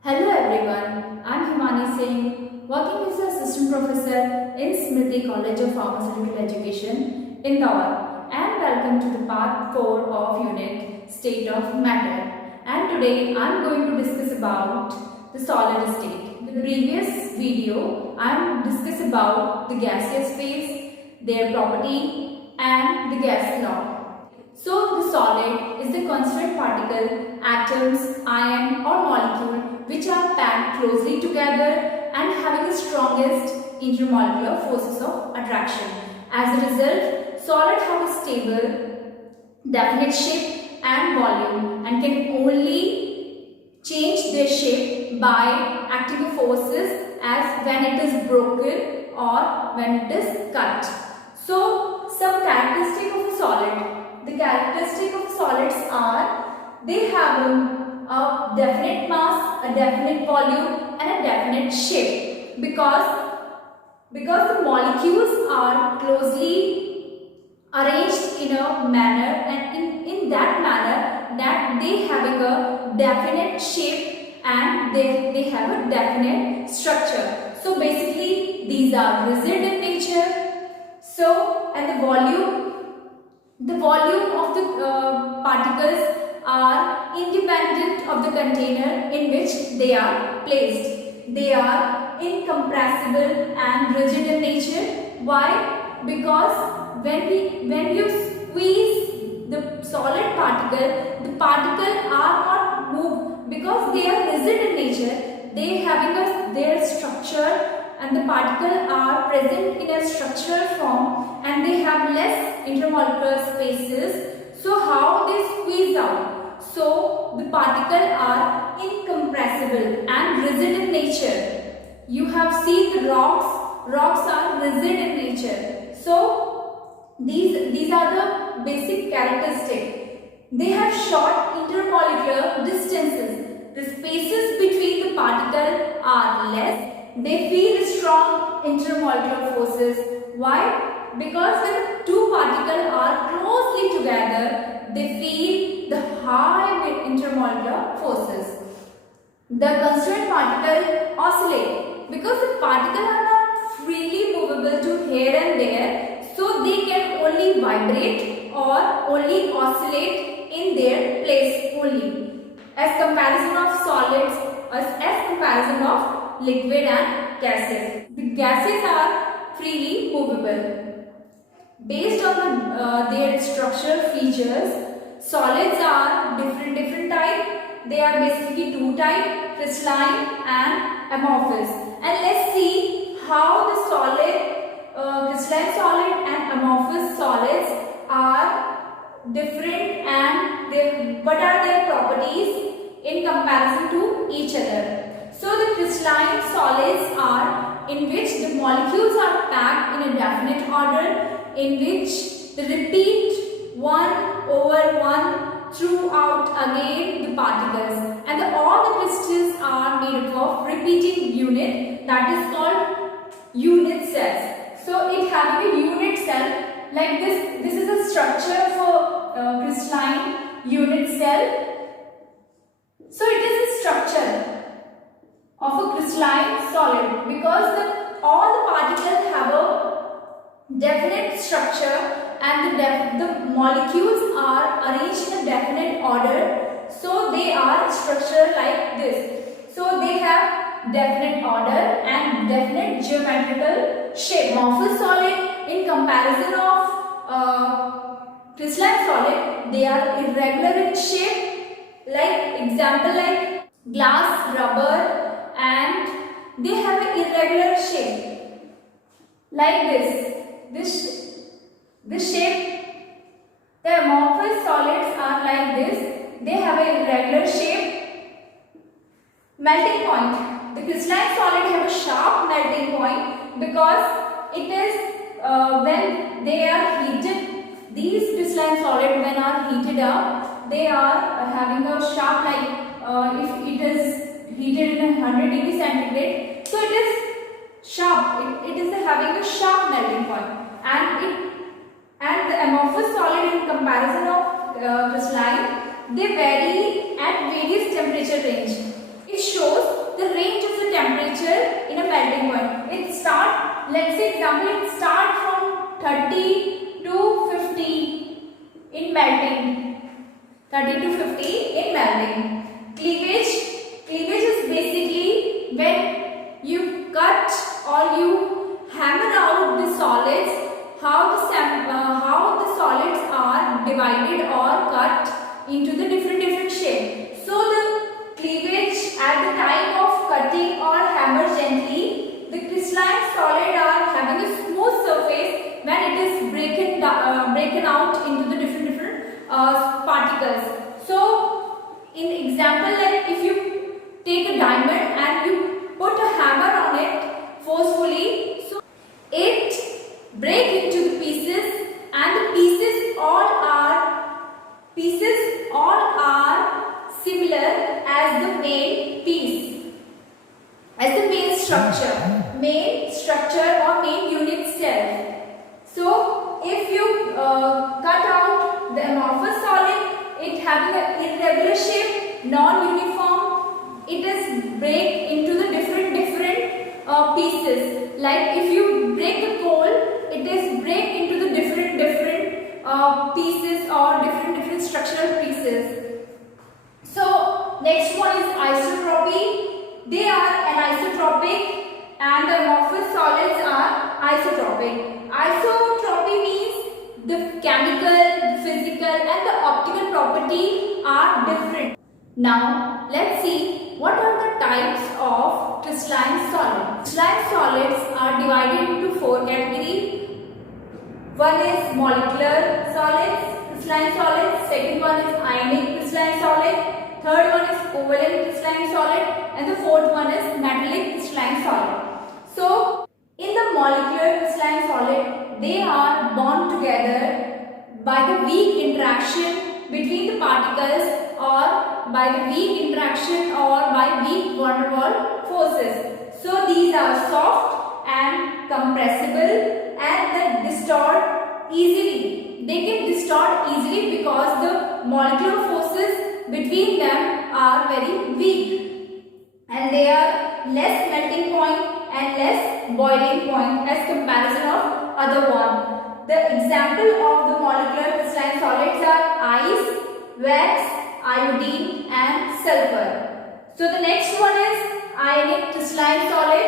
Hello everyone, I am Himani Singh, working as an assistant professor in Smriti College of Pharmaceutical Education, Indore, and welcome to the part 4 of unit State of Matter. And today I am going to discuss about the solid state. In the previous video, I am discuss about the gaseous phase, their property, and the gas law. So, the solid is the constant particle, atoms, ion or molecule which are packed closely together and having the strongest intermolecular forces of attraction. As a result, solid have a stable, definite shape and volume and can only change their shape by active forces as when it is broken or when it is cut. So, some characteristic of a solid. The characteristic of solids are they have a definite mass, a definite volume and a definite shape because the molecules are closely arranged in a manner and in that manner that they having a definite shape and they have a definite structure. So basically these are rigid in nature. So and the volume of the particles are independent of the container in which they are placed. They are incompressible and rigid in nature. Why? Because when you squeeze the solid particle, the particle are not moved because they are rigid in nature. They having their structure and the particles are present in a structural form and they have less intermolecular spaces. So how they squeeze out? So the particles are incompressible and rigid in nature. You have seen the rocks. Rocks are rigid in nature. So these are the basic characteristics. They have short intermolecular distances. The spaces between the particles are less. They feel strong intermolecular forces. Why? Because when two particles are closely together, they feel the high intermolecular forces. The constrained particle oscillate because the particles are not freely movable to here and there, so they can only vibrate or only oscillate in their place only. As comparison of solids, as comparison of liquid and gases. The gases are freely movable. Based on their structural features, solids are different type. They are basically two type, crystalline and amorphous. And let's see how the solid, crystalline solid and amorphous solids are different and what are their properties in comparison to each other. So the crystalline solids are in which the molecules are packed in a definite order, in which they repeat one over one throughout again the particles, and all the crystals are made up of repeating unit, that is called unit cells. So it having a unit cell like this. This is a structure for crystalline unit cell. So it is a structure of a crystalline solid because all the particles have a definite structure and the molecules are arranged in a definite order. So they are structured like this. So they have definite order and definite geometrical shape. Amorphous solid in comparison of crystalline solid, they are irregular in shape. Like example like glass, rubber, and they have an irregular shape like this shape. The amorphous solids are like this. They have an irregular shape. Melting point. The crystalline solid have a sharp melting point because it is when they are heated. These crystalline solids when are heated up, they are having a sharp, like if it is heated in 100 degrees centigrade, so it is sharp. It is having a sharp melting point, and the amorphous solid in comparison of crystalline, they vary at various temperature range. It shows let's say example, it starts from 30 to 50 in melting. 30 to 50 in melting. Cleavage is basically when you cut or you hammer out the solids, how the solids are divided or cut into the different shape. So the cleavage at the time of cutting or hammer gently, the crystalline solid are having a smooth surface when it is breaken out into the different particles. So in example, like if you take a diamond and you put a hammer on it forcefully, so it break into the pieces, and the pieces all are similar as the main piece, as the main structure or main unit cell. So if you cut out the amorphous solid, it having an irregular shape, non-uniform, it is break into the different pieces. Like if you break the coal, it is break into the different pieces or different structural pieces. So next one is isotropy. They are anisotropic and the amorphous solids are isotropic. Isotropy means the chemical, the physical and the optical property are different. Now let's see what are the types of crystalline solids. Crystalline solids are divided into 4 categories. One is molecular solids, crystalline solids. Second one is ionic crystalline solid. Third one is covalent crystalline solid. And the fourth one is metallic crystalline solid. So in the molecular crystalline solid, they are bound together by the weak interaction between the particles or by the weak interaction or by weak van der Waals forces. So these are soft and compressible and they distort easily. They can distort easily because the molecular forces between them are very weak, and they are less melting point and less boiling point as comparison of other one. The example of the molecular crystalline solids are ice, wax, iodine and sulfur. So the next one is ionic crystalline solid.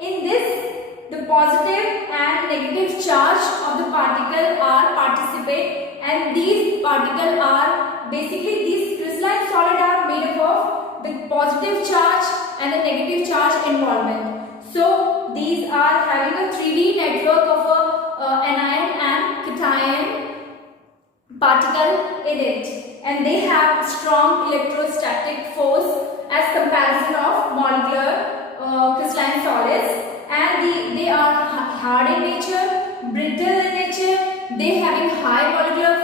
In this, the positive and negative charge of the particle are participate, and these particles are basically these crystalline solid are made up of the positive charge and the negative charge involvement. So these are having a 3D network of anion and cation particle in it, and they have strong electrostatic force as comparison of molecular crystalline solids, and they are hard in nature, brittle in nature, they having high molecular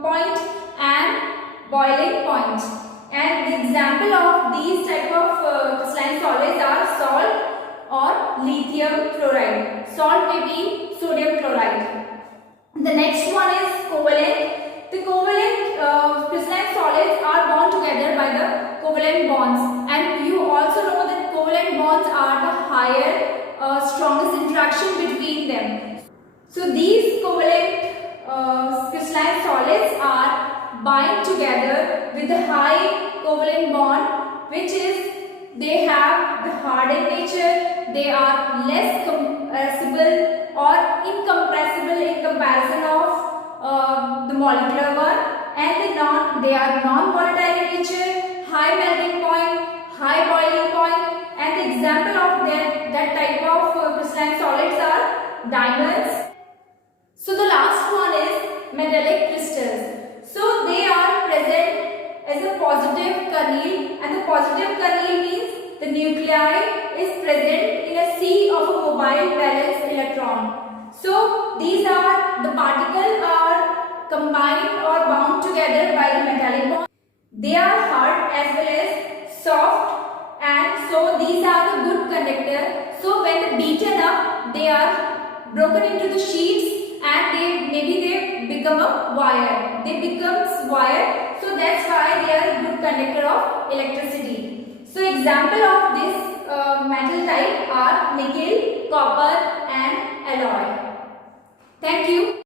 point and boiling point. And the example of these type of crystalline solids are salt or lithium chloride. Salt may be sodium chloride. The next one is covalent. The covalent crystalline solids are bound together by the covalent bonds, and you also know that covalent bonds are the higher strongest interaction between them. So these covalent crystalline solids are bind together with the high covalent bond, which is they have the hard in nature, they are less compressible or incompressible in comparison of the molecular one, and they are non-volatile in nature, high melting point, high boiling point, and the example of that type of crystalline solids are diamonds. So the last one is metallic crystals. So they are present as a positive kernel, and the positive kernel means the nuclei is present in a sea of a mobile valence electron. So these are the particles are combined or bound together by the metallic bond. They are hard as well as soft, and so these are the good conductor. So when beaten up, they are broken into the sheets, and they become a wire. They becomes wire. So that's why they are good conductor of electricity. So example of this metal type are nickel, copper and alloy. Thank you.